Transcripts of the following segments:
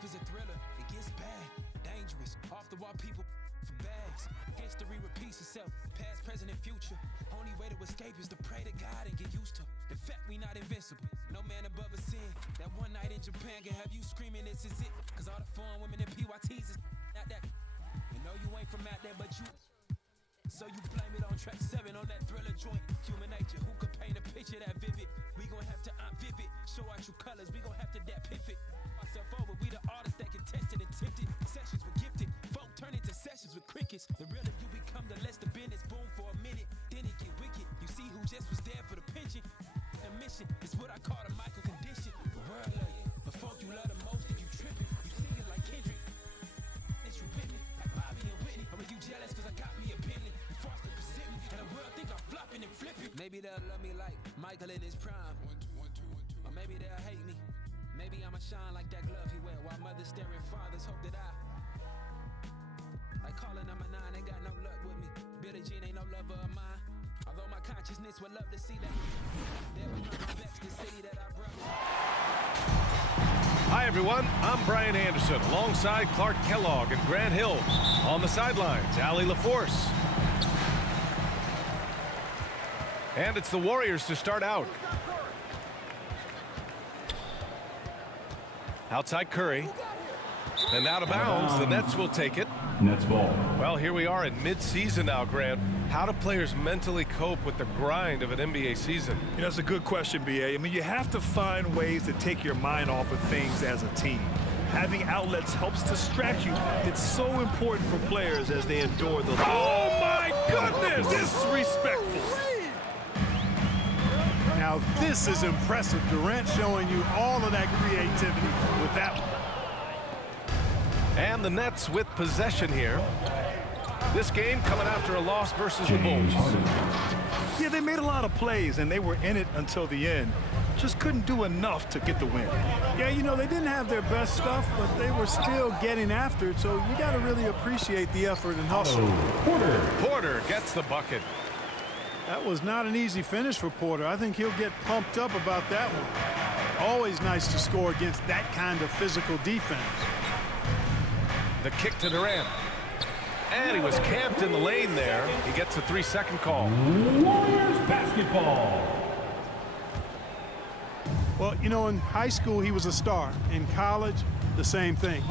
Life is a thriller, it gets bad, dangerous, off the wall people for bags. History repeats itself, past, present, and future. Only way to escape is to pray to God and get used to the fact we not invincible. No man above a sin. That one night in Japan can have you screaming this is it. Cause all the foreign women and PYTs is not that. You know you ain't from out there, but you. So you blame it on track 7 on that thriller joint. Human nature, who could paint a picture that vivid? We gon' have to vivid, show our true colors. We gon' have to that pivot. Myself over, we the artists that contested and tempted. Sessions were gifted, folk turn into sessions with crickets. The realer you become, the less the business. Boom for a minute, then it get wicked. You see who just was there for the pension. The mission is what I call the Michael condition. The world love you, but folk you love the most if you tripping. You sing it like Kendrick, and you with me like Bobby and Whitney. Or are you jealous cause I got me a Bentley? You forced to present me, and the world think I'm flopping and flipping. Maybe they'll love me like Michael in his prime. Or maybe they'll hate me. Maybe I'ma shine like that glove he wear while mothers staring fathers hope that I like calling number 9 ain't got no luck with me. Billie Jean ain't no lover of mine. Although my consciousness would love to see that there become my best, the city that I brought. Hi everyone, I'm Brian Anderson alongside Clark Kellogg and Grant Hill. On the sidelines, Allie LaForce. And it's the Warriors to start out. Outside Curry. And out of bounds, the Nets will take it. Nets ball. Well, here we are in mid-season now, Grant. How do players mentally cope with the grind of an NBA season? You know, that's a good question, B.A. I mean, you have to find ways to take your mind off of things as a team. Having outlets helps distract you. It's so important for players as they endure the... Oh, my goodness! Disrespectful. Now, this is impressive. Durant showing you all of that creativity with that one. And the Nets with possession here. This game coming after a loss versus the Bulls. Yeah, they made a lot of plays, and they were in it until the end. Just couldn't do enough to get the win. Yeah, you know, they didn't have their best stuff, but they were still getting after it, so you got to really appreciate the effort and hustle. Porter gets the bucket. That was not an easy finish for Porter. I think he'll get pumped up about that one. Always nice to score against that kind of physical defense. The kick to Durant. And he was camped in the lane there. He gets a 3-second call. Warriors basketball. Well, you know, in high school, he was a star. In college, the same thing.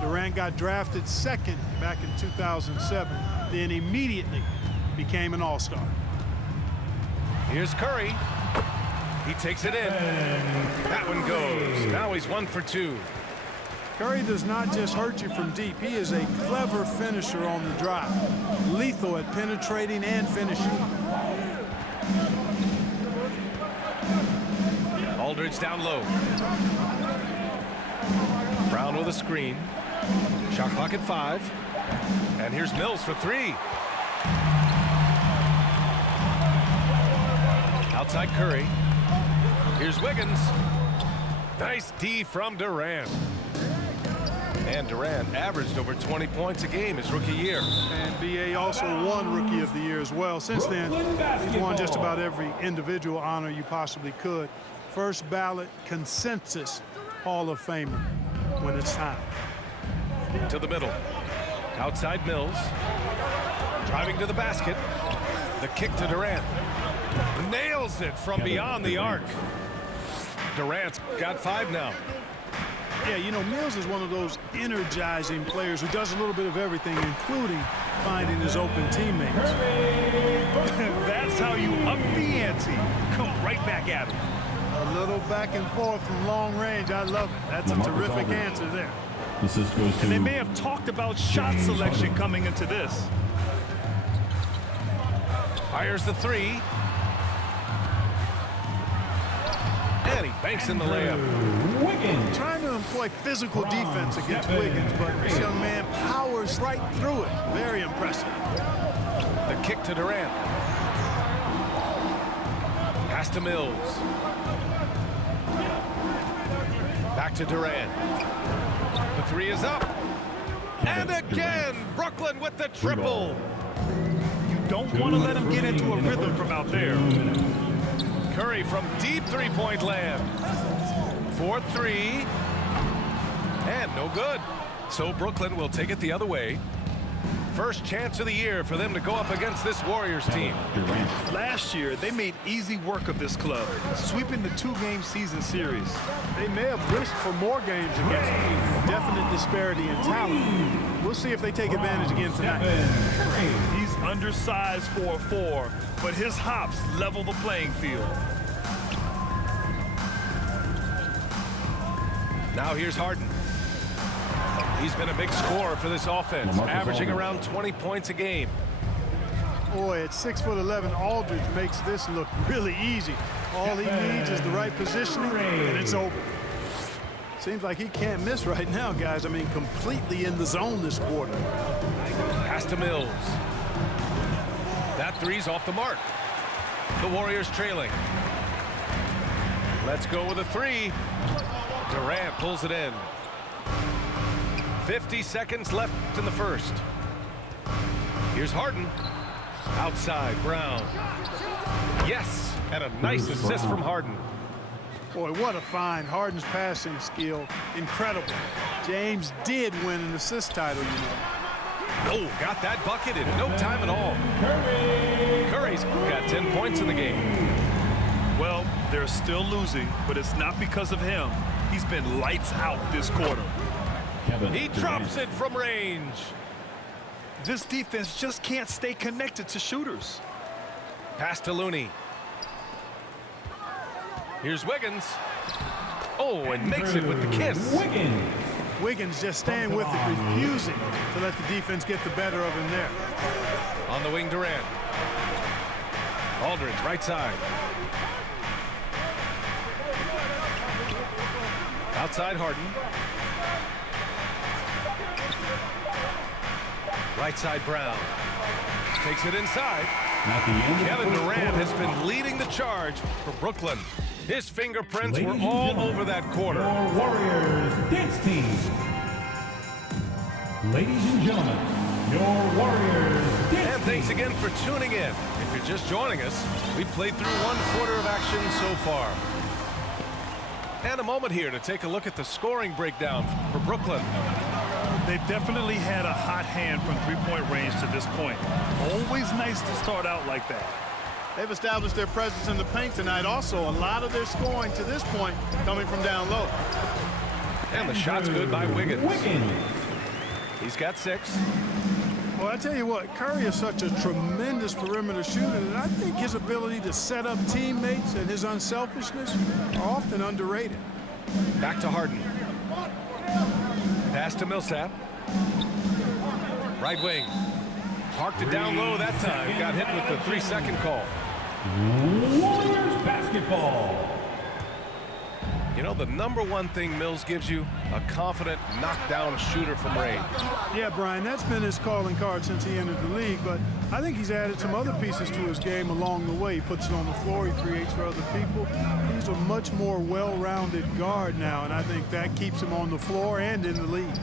Durant got drafted second back in 2007, then immediately became an all-star. Here's Curry. He takes it in. That one goes. Now he's 1 for 2. Curry does not just hurt you from deep. He is a clever finisher on the drive. Lethal at penetrating and finishing. Aldridge down low. Brown with a screen. Shot clock at 5. And here's Mills for 3. Outside Curry. Here's Wiggins. Nice D from Durant. And Durant averaged over 20 points a game his rookie year. And B.A. also won Rookie of the Year as well. Since then, he's won just about every individual honor you possibly could. First ballot consensus Hall of Famer when it's time. To the middle. Outside Mills. Driving to the basket. The kick to Durant. Nails it from beyond the arc. Durant's got 5 now. Yeah, you know, Mills is one of those energizing players who does a little bit of everything, including finding his open teammates. That's how you up the ante. Come right back at him. A little back and forth from long range. I love it. That's a terrific answer there. And they may have talked about shot selection coming into this. Fires the 3. And he banks in the layup. Trying to employ physical defense against Wiggins, but this young man powers right through it. Very impressive. The kick to Durant. Pass to Mills. Back to Durant. The 3 is up. And again, Brooklyn with the triple. You don't want to let him get into a rhythm from out there. Curry from deep three-point land. 4-3. And no good. So Brooklyn will take it the other way. First chance of the year for them to go up against this Warriors team. Durant. Last year, they made easy work of this club, sweeping the 2-game season series. They may have wished for more games against them. Definite disparity in talent. We'll see if they take advantage again tonight. He's undersized for a 4, but his hops level the playing field. Now here's Harden. He's been a big scorer for this offense, averaging around 20 points a game. Boy, at 6'11", Aldridge makes this look really easy. All he needs is the right positioning, and it's over. Seems like he can't miss right now, guys. I mean, completely in the zone this quarter. Pass to Mills. That three's off the mark. The Warriors trailing. Let's go with a 3. Durant pulls it in. 50 seconds left in the first. Here's Harden. Outside, Brown. Yes, and a nice assist from Harden. Boy, what a find. Harden's passing skill, incredible. James did win an assist title, you know. Oh, got that bucket in no time at all. Curry's got 10 points in the game. Well, they're still losing, but it's not because of him. He's been lights out this quarter. He drops it from range. This defense just can't stay connected to shooters. Pass to Looney. Here's Wiggins. Oh, and makes it with the kiss. Wiggins just staying with it, refusing to let the defense get the better of him there. On the wing, Durant. Aldridge, right side. Outside, Harden. Right side, Brown. Takes it inside. Kevin Durant has been leading the charge for Brooklyn. His fingerprints were all over that quarter. Your Warriors dance team. Ladies and gentlemen, your Warriors dance team. And thanks again for tuning in. If you're just joining us, we played through 1 quarter of action so far. And a moment here to take a look at the scoring breakdown for Brooklyn. They've definitely had a hot hand from 3-point range to this point. Always nice to start out like that. They've established their presence in the paint tonight. Also, a lot of their scoring to this point coming from down low. And the shot's good by Wiggins. He's got 6. Well, I tell you what, Curry is such a tremendous perimeter shooter, and I think his ability to set up teammates and his unselfishness are often underrated. Back to Harden. Pass to Millsap. Right wing. Parked it down low that time. Got hit with the 3-second call. Warriors basketball. You know, the #1 thing Mills gives you, a confident knockdown shooter from range. Yeah, Brian, that's been his calling card since he entered the league, but I think he's added some other pieces to his game along the way. He puts it on the floor, he creates for other people. He's a much more well-rounded guard now, and I think that keeps him on the floor and in the league.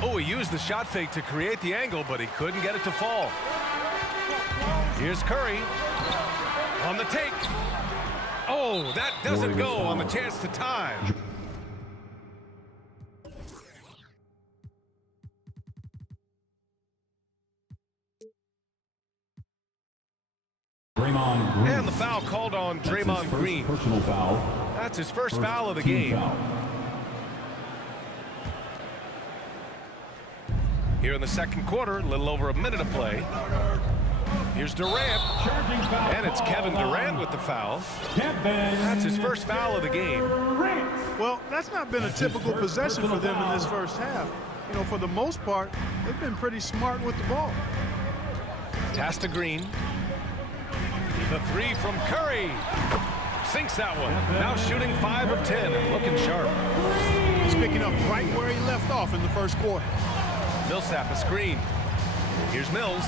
Oh, he used the shot fake to create the angle, but he couldn't get it to fall. Here's Curry. On the take. Oh, that doesn't go on the chance to tie. Draymond Green. And the foul called on Draymond Green. Personal foul. That's his first foul of the game. Foul. Here in the second quarter, a little over a minute of play. Here's Durant. And it's Kevin Durant with the foul. That's his first foul of the game. Well, that's not been a typical possession for them in this first half. You know, for the most part, they've been pretty smart with the ball. Pass to Green. The 3 from Curry. Sinks that one. Now shooting 5 of 10 and looking sharp. He's picking up right where he left off in the first quarter. Millsap a screen. Here's Mills.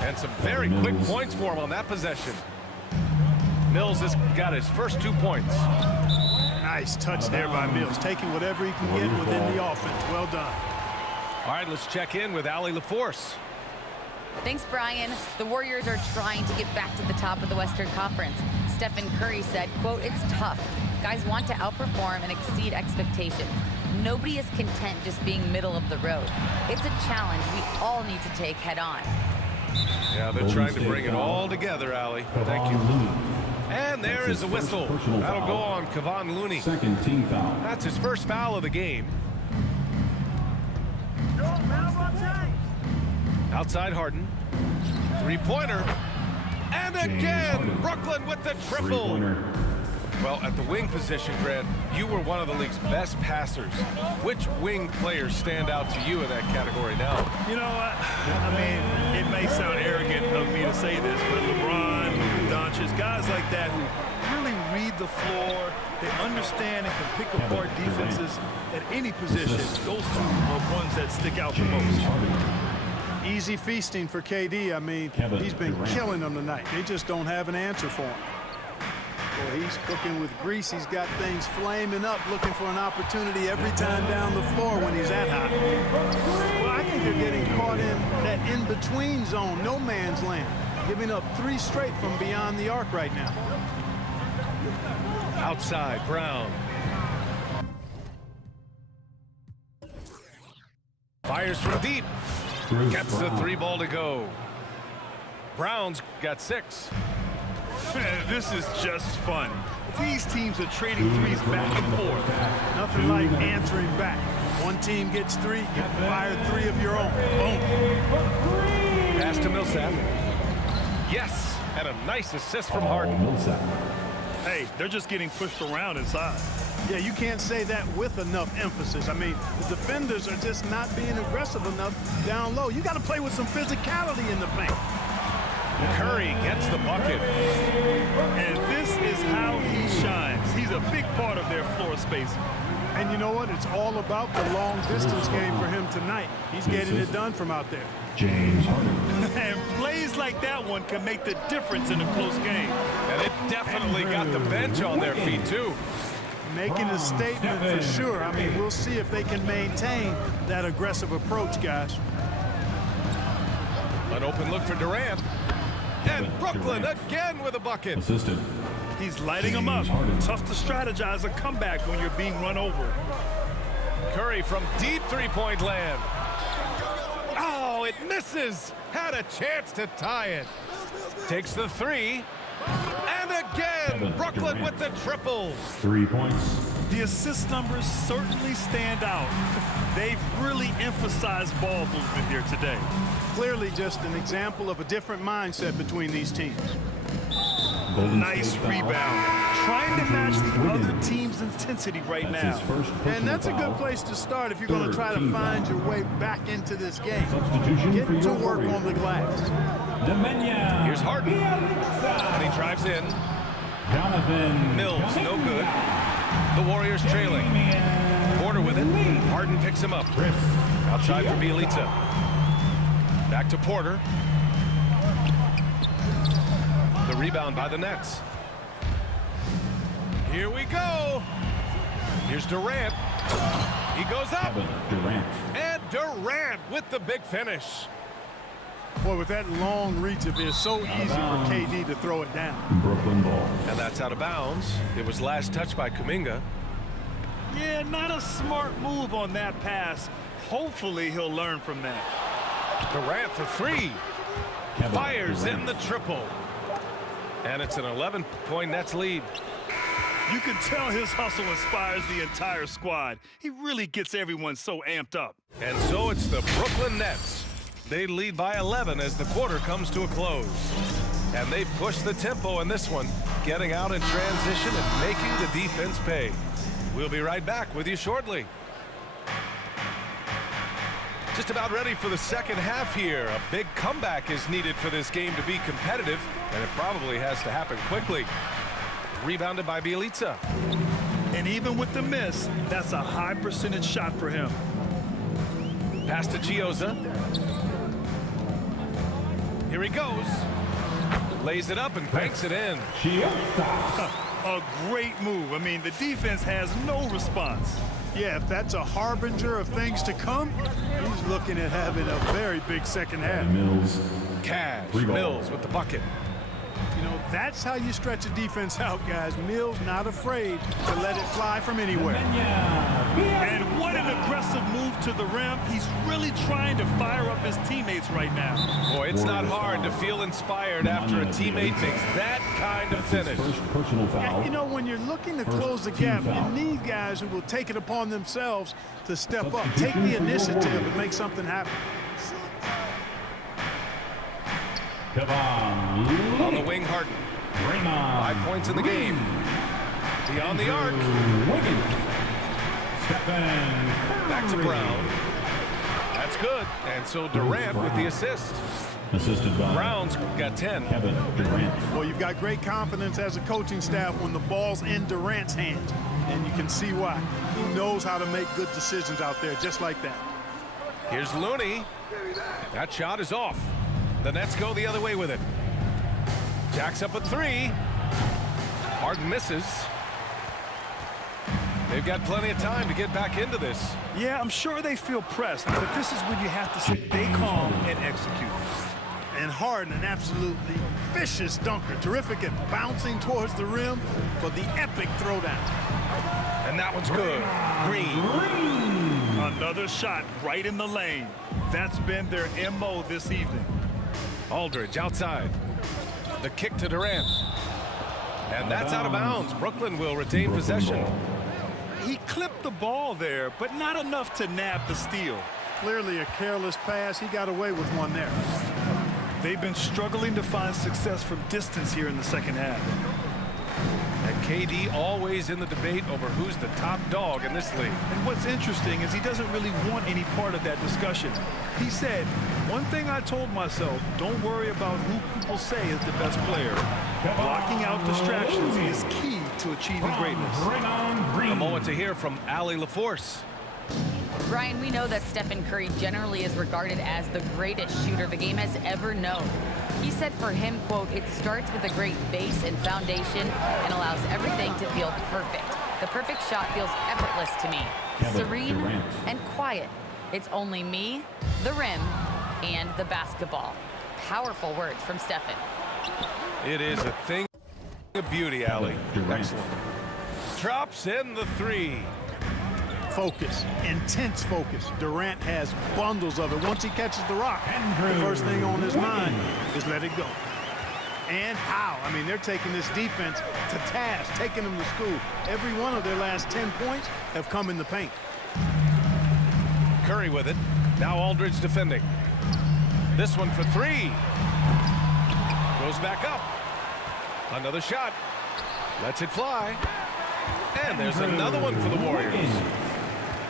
And some very quick points for him on that possession. Mills has got his first 2 points. Nice touch there by Mills, taking whatever he can get within the offense. Well done. All right, let's check in with Allie LaForce. Thanks, Brian. The Warriors are trying to get back to the top of the Western Conference. Stephen Curry said, quote, "It's tough. Guys want to outperform and exceed expectations. Nobody is content just being middle of the road. It's a challenge we all need to take head on." Yeah, they're trying to bring it all together, Allie. Thank you. And there is a whistle. That'll go on Kevon Looney. Second team foul. That's his first foul of the game. Outside Harden. Three-pointer. And again, Brooklyn with the triple. Well, at the wing position, Grant, you were one of the league's best passers. Which wing players stand out to you in that category now? You know what? I mean, it may sound arrogant of me to say this, but LeBron, Durant, guys like that who really read the floor, they understand and can pick apart defenses at any position. Those two are ones that stick out the most. Easy feasting for KD. I mean, he's been killing them tonight. They just don't have an answer for him. Well, he's cooking with grease. He's got things flaming up, looking for an opportunity every time down the floor when he's that hot. Well, I think they're getting caught in that in-between zone, no man's land, giving up 3 straight from beyond the arc right now. Outside, Brown. Fires from deep. Gets the 3-ball to go. Brown's got 6. Man, this is just fun. These teams are trading threes back and forth. Nothing like answering back. One team gets 3, you fire 3 of your own. Boom. Pass to Millsap. Yes, and a nice assist from Harden. Hey, they're just getting pushed around inside. Yeah, you can't say that with enough emphasis. I mean, the defenders are just not being aggressive enough down low. You got to play with some physicality in the paint. Curry gets the bucket. And this is how he shines. He's a big part of their floor spacing. And you know what? It's all about the long distance game for him tonight. He's getting it done from out there. James Harden. And plays like that one can make the difference in a close game. And it definitely got the bench on their feet, too. Making a statement for sure. I mean, we'll see if they can maintain that aggressive approach, guys. An open look for Durant. And Brooklyn again with a bucket. Assistant. He's lighting them up. Tough to strategize a comeback when you're being run over. Curry from deep 3-point land. Oh, it misses. Had a chance to tie it. Takes the 3. And again, Brooklyn with the triple. 3 points. The assist numbers certainly stand out. They've really emphasized ball movement here today. Clearly just an example of a different mindset between these teams. Nice rebound. Trying to match the other team's intensity right now. And that's a good place to start if you're going to try to find your way back into this game. Get to work on the glass. Here's Harden. And he drives in. Mills, no good. The Warriors trailing. Porter with it. Harden picks him up. Outside for Bielitsa. Back to Porter. The rebound by the Nets. Here we go. Here's Durant. He goes up. And Durant with the big finish. Boy, with that long reach of his, so easy for KD to throw it down. Brooklyn ball. And that's out of bounds. It was last touched by Kuminga. Yeah, not a smart move on that pass. Hopefully he'll learn from that. Durant for 3. Fires in the triple. And it's an 11-point Nets lead. You can tell his hustle inspires the entire squad. He really gets everyone so amped up. And so it's the Brooklyn Nets. They lead by 11 as the quarter comes to a close. And they push the tempo in this one, getting out in transition and making the defense pay. We'll be right back with you shortly. Just about ready for the second half here. A big comeback is needed for this game to be competitive, and it probably has to happen quickly. Rebounded by Bielitsa. And even with the miss, that's a high percentage shot for him. Pass to Chioza. Here he goes. Lays it up and banks it in. A great move. I mean, the defense has no response. Yeah, if that's a harbinger of things to come, he's looking at having a very big second half. Mills. Mills with the bucket. You know, that's how you stretch a defense out, guys. Mills not afraid to let it fly from anywhere. And what an aggressive move to the rim. He's really trying to fire up his teammates right now. Boy, it's not hard to feel inspired after a teammate makes that kind of finish. First personal foul. Yeah, you know, when you're looking to close the gap, you need guys who will take it upon themselves to step up, take the initiative and make something happen. On the wing, Harden. 5 points in the game. Beyond the arc. Back to Brown. That's good. And so Durant with the assist. Assisted by Brown's got 10. Kevin Durant. Well, you've got great confidence as a coaching staff when the ball's in Durant's hands, and you can see why. He knows how to make good decisions out there just like that. Here's Looney. That shot is off. The Nets go the other way with it. Jacks up a 3. Harden misses. They've got plenty of time to get back into this. Yeah, I'm sure they feel pressed, but this is when you have to stay calm and execute. And Harden, an absolutely vicious dunker. Terrific at bouncing towards the rim, but the epic throwdown. And that one's good. Green. Another shot right in the lane. That's been their MO this evening. Aldridge outside. The kick to Durant. And that's out of bounds. Brooklyn will retain possession. He clipped the ball there, but not enough to nab the steal. Clearly a careless pass. He got away with one there. They've been struggling to find success from distance here in the second half. And KD always in the debate over who's the top dog in this league. And what's interesting is he doesn't really want any part of that discussion. He said, one thing I told myself, don't worry about who people say is the best player. Blocking out distractions is key to achieving greatness. A moment to hear from Allie LaForce. Brian, we know that Stephen Curry generally is regarded as the greatest shooter the game has ever known. He said for him, quote, it starts with a great base and foundation and allows everything to feel perfect. The perfect shot feels effortless to me. Serene and quiet. It's only me, the rim, and the basketball. Powerful words from Stephen. It is a thing of beauty, Allie. Excellent. Drops in the 3. Focus, intense focus. Durant has bundles of it. Once he catches the rock, the first thing on his mind is let it go. And how? I mean, they're taking this defense to task, taking them to school. Every one of their last 10 points have come in the paint. Curry with it. Now Aldridge defending. This one for 3. Goes back up. Another shot. Lets it fly. And there's another one for the Warriors.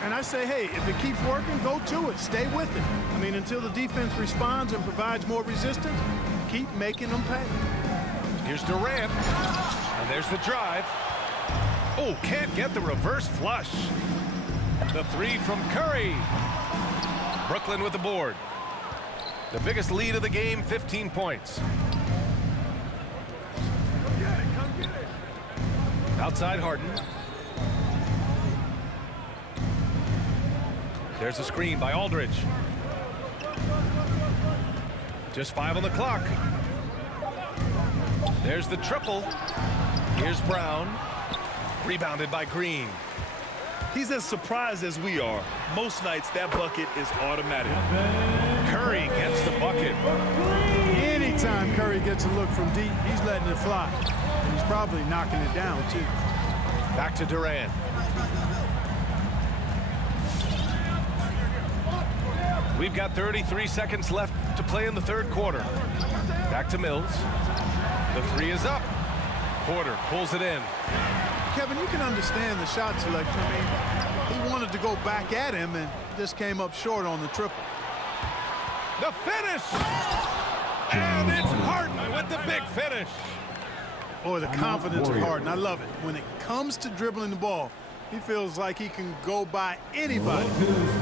And I say, hey, if it keeps working, go to it. Stay with it. I mean, until the defense responds and provides more resistance, keep making them pay. Here's Durant. And there's the drive. Oh, can't get the reverse flush. The 3 from Curry. Brooklyn with the board. The biggest lead of the game, 15 points. Outside Harden. There's a screen by Aldridge. Just 5 on the clock. There's the triple. Here's Brown. Rebounded by Green. He's as surprised as we are. Most nights that bucket is automatic. Curry gets the bucket. Anytime Curry gets a look from deep, he's letting it fly. And he's probably knocking it down, too. Back to Durant. We've got 33 seconds left to play in the third quarter. Back to Mills. The 3 is up. Porter pulls it in. Kevin, you can understand the shot selection. I mean, he wanted to go back at him and just came up short on the triple. The finish! And it's Harden with the big finish. Boy, the confidence of Harden, I love it. When it comes to dribbling the ball, he feels like he can go by anybody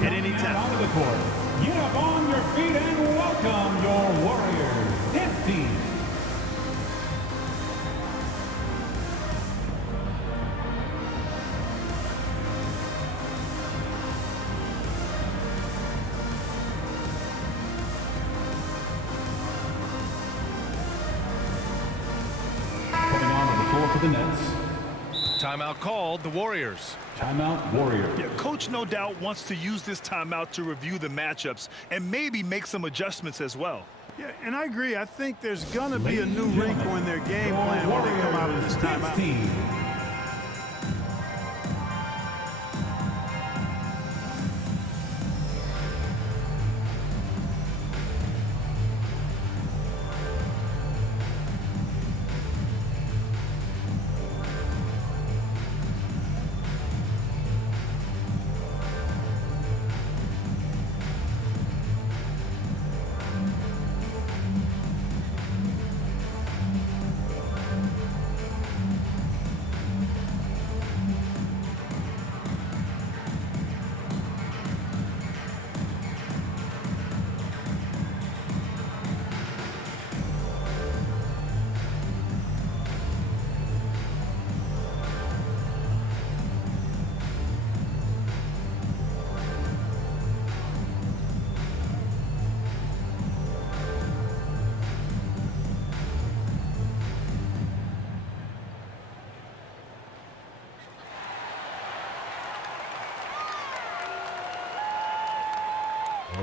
at any time. On the court. Get up on your feet and welcome your Warriors. 15. the nets. Timeout called, the Warriors. Timeout, Warriors. Yeah, coach no doubt wants to use this timeout to review the matchups and maybe make some adjustments as well. Yeah, and I agree. I think there's going to be a new wrinkle in their game plan when they come out of this timeout.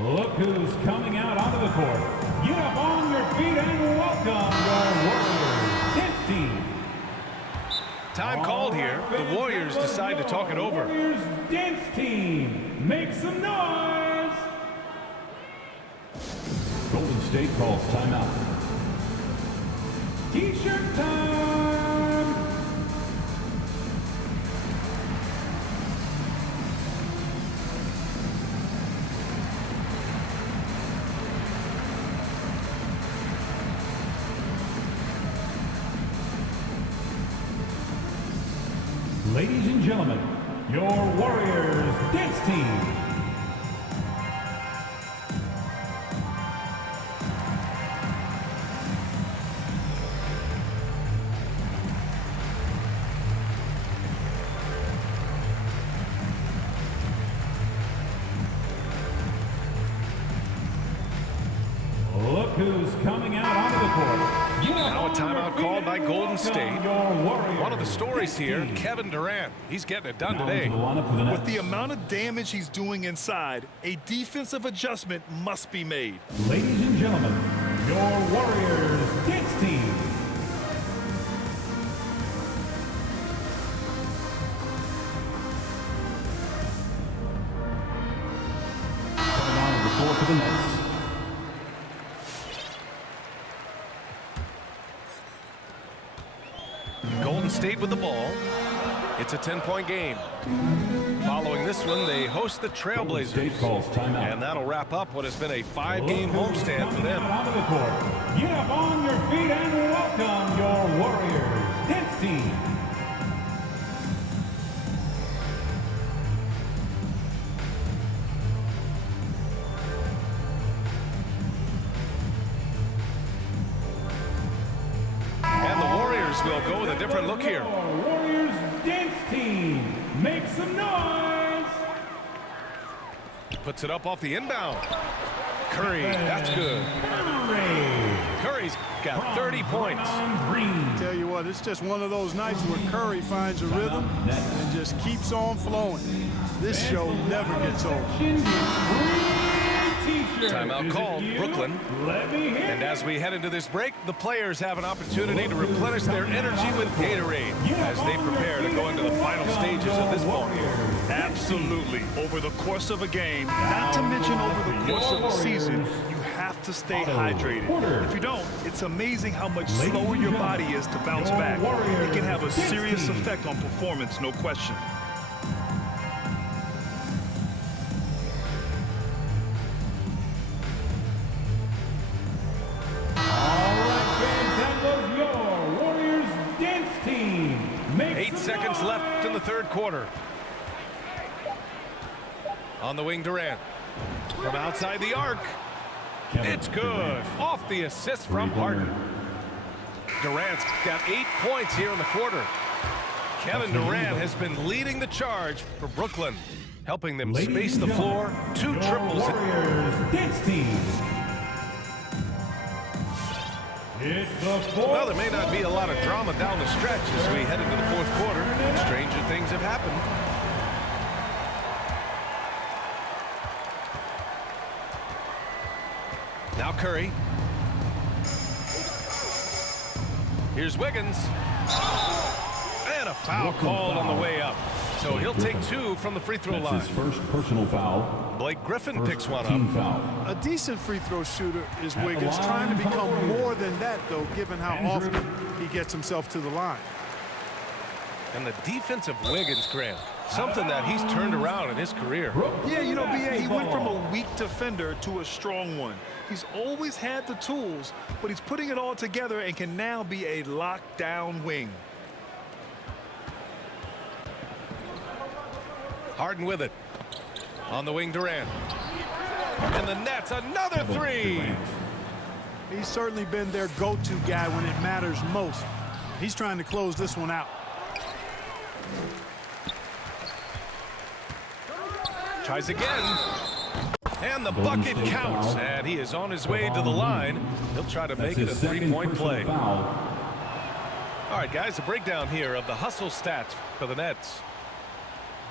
Look who's coming out onto the court. Get up on your feet and welcome your Warriors dance team. Time called here. The Warriors decide to talk it over. Warriors dance team, make some noise. Golden State calls timeout. T-shirt time. Ladies and gentlemen, your Warriors dance team. Look who's coming out onto the court. Now a timeout called by Golden State. One of the stories here, Kevin Durant. He's getting it done today. With the amount of damage he's doing inside, a defensive adjustment must be made. Ladies and gentlemen, your Warriors dance team. Coming on to the floor for the Nets. Golden State with the ball. It's a 10-point game. Following this one, they host the Trailblazers. State calls timeout. And that'll wrap up what has been a 5-game homestand for them. Onto the court. Get up on your feet and welcome your Warriors dance team. Will go with a different look here. Warriors dance team, make some noise. Puts it up off the inbound. Curry, that's good. Curry's got 30 points. Tell you what, it's just one of those nights where Curry finds a rhythm and just keeps on flowing. This show never gets old. Timeout called, Brooklyn. And as we head into this break, the players have an opportunity to replenish their energy with Gatorade as they prepare to go into the final stages of this ball. Absolutely. Over the course of a game, not to mention over the course of a season, you have to stay hydrated. If you don't, it's amazing how much slower your body is to bounce back. It can have a serious effect on performance, no question. Seconds left in the third quarter. On the wing, Durant. From outside the arc. It's good. Off the assist from Harden. Durant's got 8 points here in the quarter. Kevin Durant has been leading the charge for Brooklyn, helping them space the floor. 2 triples. It's the fourth. Well, there may not be a lot of drama down the stretch as we head into the fourth quarter. Stranger things have happened. Now Curry. Here's Wiggins. And a foul called on the way up. So he'll take 2 from the free throw line. That's his first personal foul. Blake Griffin picks one Team up. foul. A decent free throw shooter is At the Wiggins, line trying to become for more than that, though, given how Andrew. often he gets himself to the line. And the defense of Wiggins, Grant, something that he's turned around in his career. Yeah, you know, B.A., he went from a weak defender to a strong one. He's always had the tools, but he's putting it all together and can now be a lockdown wing. Harden with it. On the wing, Durant. And the Nets, another 3. He's certainly been their go-to guy when it matters most. He's trying to close this one out. Tries again. And the bucket counts. And he is on his way to the line. He'll try to make it a 3-point play. Foul. All right, guys, a breakdown here of the hustle stats for the Nets.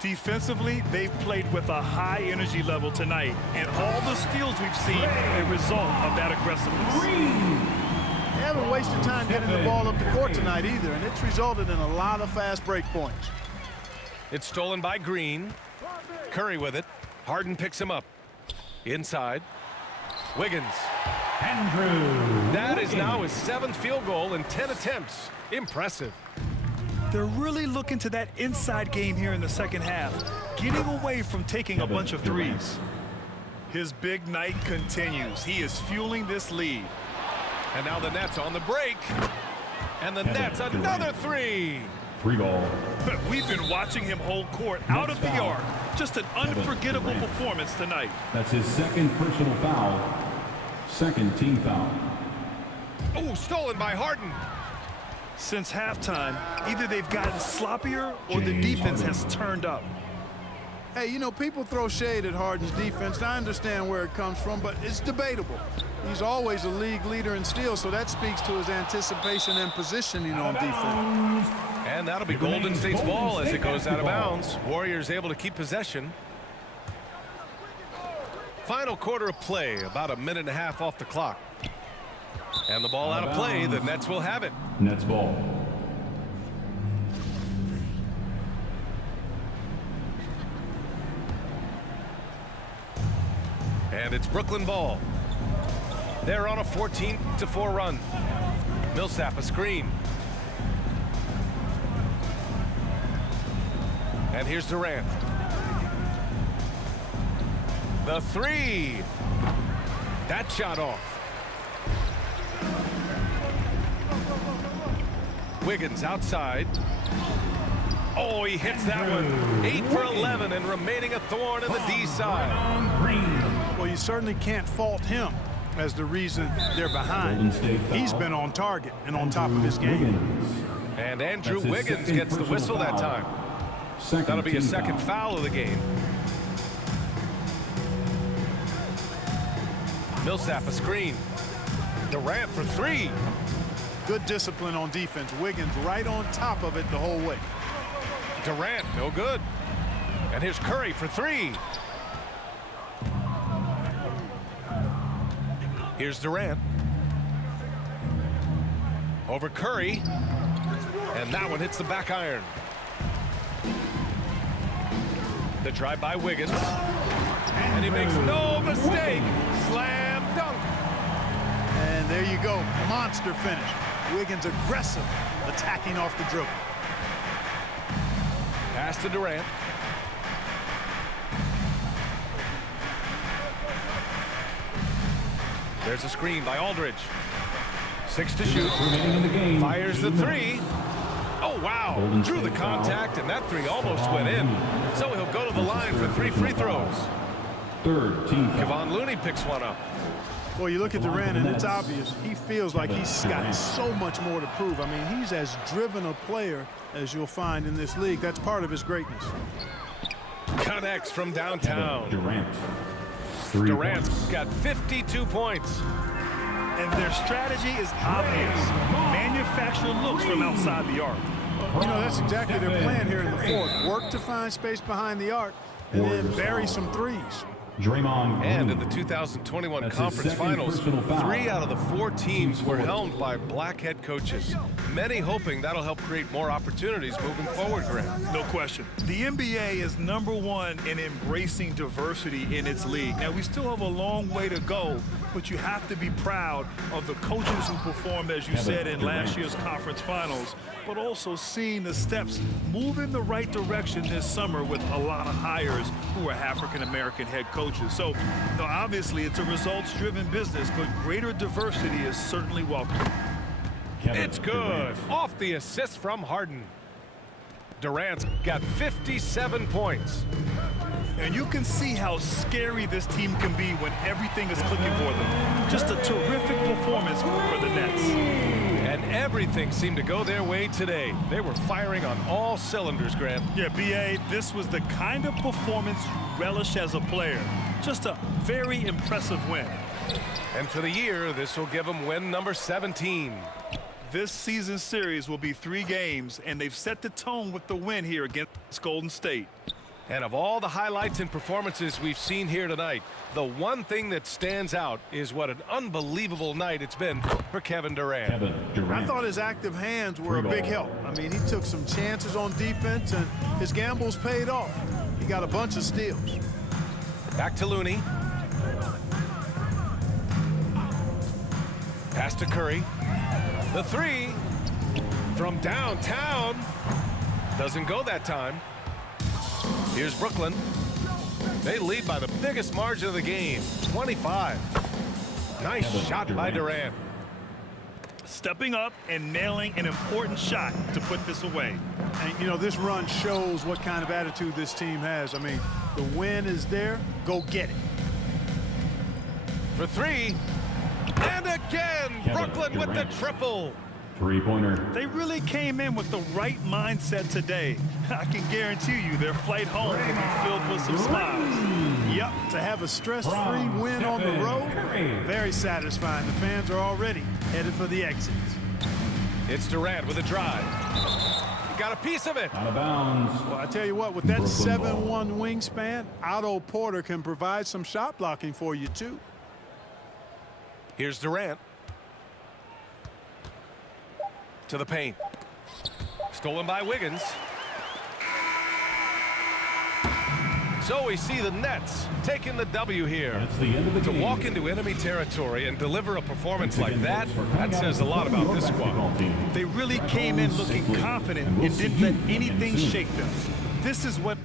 Defensively, they've played with a high energy level tonight, and all the steals we've seen are a result of that aggressiveness. They haven't wasted time getting the ball up the court tonight either, and it's resulted in a lot of fast break points. It's stolen by Green. Curry with it. Harden picks him up. Inside. Wiggins. Andrew. That is now his 7th field goal in 10 attempts. Impressive. They're really looking to that inside game here in the second half, getting away from taking a bunch of threes. His big night continues. He is fueling this lead. And now the Nets on the break. And the Nets, another 3. Free ball. We've been watching him hold court out of the arc. Just an unforgettable performance tonight. That's his second personal foul. Second team foul. Oh, stolen by Harden. Since halftime, either they've gotten sloppier or the defense has turned up. Hey, you know, people throw shade at Harden's defense, and I understand where it comes from, but it's debatable. He's always a league leader in steals, so that speaks to his anticipation and positioning on defense. And that'll be Golden State's ball as it goes out of bounds. Warriors able to keep possession. Final quarter of play, about a minute and a half off the clock. And the ball out of play, the Nets will have it. Nets ball. And it's Brooklyn ball. They're on a 14-4 run. Millsap a screen. And here's Durant. The 3. That shot off. Wiggins outside. Oh, he hits that one. 8 for 11 and remaining a thorn in the D side. Well, you certainly can't fault him as the reason they're behind. He's been on target and on top of his game. And Andrew Wiggins gets the whistle that time. That'll be a second foul of the game. Millsap a screen. Durant for 3. Good discipline on defense. Wiggins right on top of it the whole way. Durant, no good. And here's Curry for 3. Here's Durant. Over Curry. And that one hits the back iron. The drive by Wiggins. And he makes no mistake. Slam dunk. And there you go. Monster finish. Wiggins aggressive, attacking off the dribble. Pass to Durant. There's a screen by Aldridge. 6 to shoot. Fires the 3. Oh, wow. Drew the contact, and that 3 almost went in. So he'll go to the line for 3 free throws. Third team foul. Kevon Looney picks one up. Well, you look at Durant, and it's obvious. He feels like he's got so much more to prove. I mean, he's as driven a player as you'll find in this league. That's part of his greatness. Connects from downtown. Durant. Durant's got 52 points. And their strategy is obvious. Manufacture looks from outside the arc. You know, that's exactly their plan here in the fourth. Work to find space behind the arc and then bury some threes. Draymond And in the 2021 That's Conference his second Finals, personal foul. 3 out of the 4 teams were helmed by black head coaches. Many hoping that'll help create more opportunities moving forward, Grant. No question. The NBA is #1 in embracing diversity in its league. Now, we still have a long way to go, but you have to be proud of the coaches who performed, as you said, in last year's conference finals, but also seeing the steps move in the right direction this summer with a lot of hires who are African-American head coaches. So, obviously, it's a results-driven business, but greater diversity is certainly welcome. It's good. Off the assist from Harden. Durant's got 57 points. And you can see how scary this team can be when everything is clicking for them. Just a terrific performance for the Nets. And everything seemed to go their way today. They were firing on all cylinders, Grant. Yeah, B.A., this was the kind of performance you relish as a player. Just a very impressive win. And for the year, this will give them win number 17. This season series will be 3 games, and they've set the tone with the win here against Golden State. And of all the highlights and performances we've seen here tonight, the one thing that stands out is what an unbelievable night it's been for Kevin Durant. I thought his active hands were a big help. I mean, he took some chances on defense, and his gambles paid off. He got a bunch of steals. Back to Looney. Pass to Curry. The 3 from downtown doesn't go that time. Here's Brooklyn. They lead by the biggest margin of the game, 25. Nice shot by Durant. Stepping up and nailing an important shot to put this away. And, you know, this run shows what kind of attitude this team has. I mean, the win is there. Go get it. For 3. And again, Brooklyn with the triple. Three-pointer. They really came in with the right mindset today. I can guarantee you their flight home will be filled with some smiles. Yep, to have a stress-free win on the road, very satisfying. The fans are already headed for the exits. It's Durant with a drive. He got a piece of it. Out of bounds. Well, I tell you what, with that Brooklyn 7-1 wingspan, Otto Porter can provide some shot blocking for you, too. Here's Durant. To the paint. Stolen by Wiggins. So we see the Nets taking the W here. That's the end of the To game. walk into enemy territory and deliver a performance like that says a lot about this squad. They really came in looking confident and didn't let anything shake them. This is what